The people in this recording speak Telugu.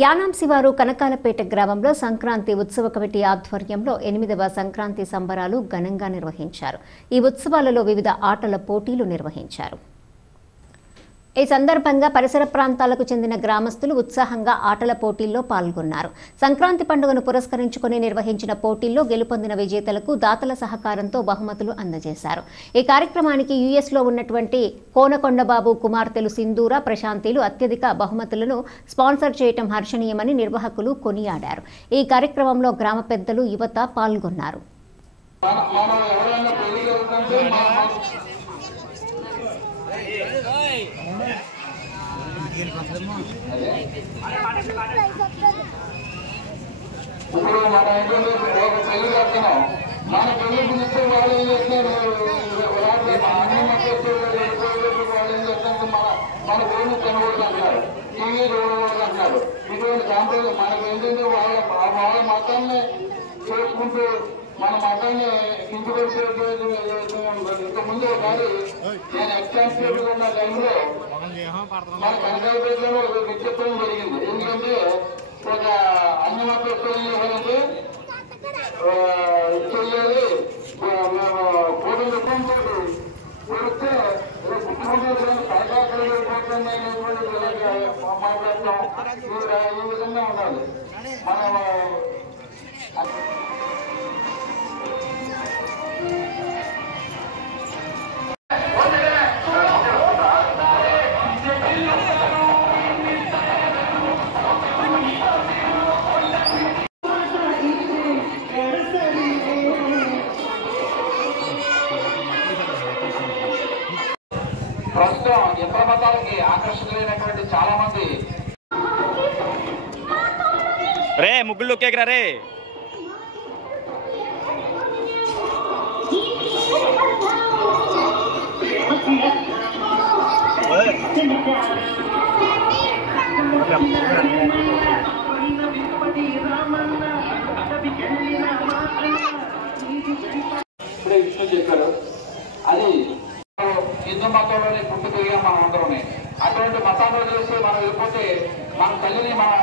యానాం శివారు కనకాలపేట గ్రామంలో సంక్రాంతి ఉత్సవ కమిటీ ఆధ్వర్యంలో 8వ సంక్రాంతి సంబరాలు ఘనంగా నిర్వహించారు. ఈ ఉత్సవాలలో వివిధ ఆటల పోటీలు నిర్వహించారు. ఈ సందర్భంగా పరిసర ప్రాంతాలకు చెందిన గ్రామస్తులు ఉత్సాహంగా ఆటల పోటీల్లో పాల్గొన్నారు. సంక్రాంతి పండుగను పురస్కరించుకుని నిర్వహించిన పోటీల్లో గెలుపొందిన విజేతలకు దాతల సహకారంతో బహుమతులు అందజేశారు. ఈ కార్యక్రమానికి యుఎస్లో ఉన్నటువంటి కోనకొండబాబు కుమార్తెలు సింధూర, ప్రశాంతిలు అత్యధిక బహుమతులను స్పాన్సర్ చేయటం హర్షణీయమని నిర్వాహకులు కొనియాడారు. ఈ కార్యక్రమంలో గ్రామ పెద్దలు, యువత పాల్గొన్నారు. ఇప్పుడు మన ఇంట్లో ఒక పెళ్లి కడుతున్నాం. మన పెళ్లి గురించి వాళ్ళు ఏం చేస్తారు, అన్ని మొక్కలు వాళ్ళు ఏం చేస్తారు, మన ఊరిని తినకూడదు అంటారు, టీవీ చూడకూడదు అంటారు. ఇటువంటి సాంప్రదాయం మనకు ఏంటంటే వాళ్ళ మతాన్ని చేసుకుంటూ మన మతాన్ని కించపరిచేది. ఇంతకుముందు ఒకసారి నేను ఎగ్జామ్స్లో ఉన్న టైంలో మన కనకాలపేటలో ఒక విజ్ఞప్తం జరిగింది. ఎందుకంటే ఒక అన్ని మతస్థులు ఎవరంటే చెయ్యాలి, కోటి రూపంతో కొడితే సరకాలు మాట్లాడతాం. ఈ విధంగా ఉండాలి. మన ప్రస్తుతం ఇతర మతాలకి ఆకర్షితులైనటువంటి చాలా మంది రే ముగ్గులు కేకరా రే ఇప్పుడే విష్ణు చెప్పారు. అది హిందూ మతంలోనే పుట్టుకగా మనం అందరం అటువంటి మతాలు చేసి మనం వెళ్ళిపోతే మన తల్లిని మనం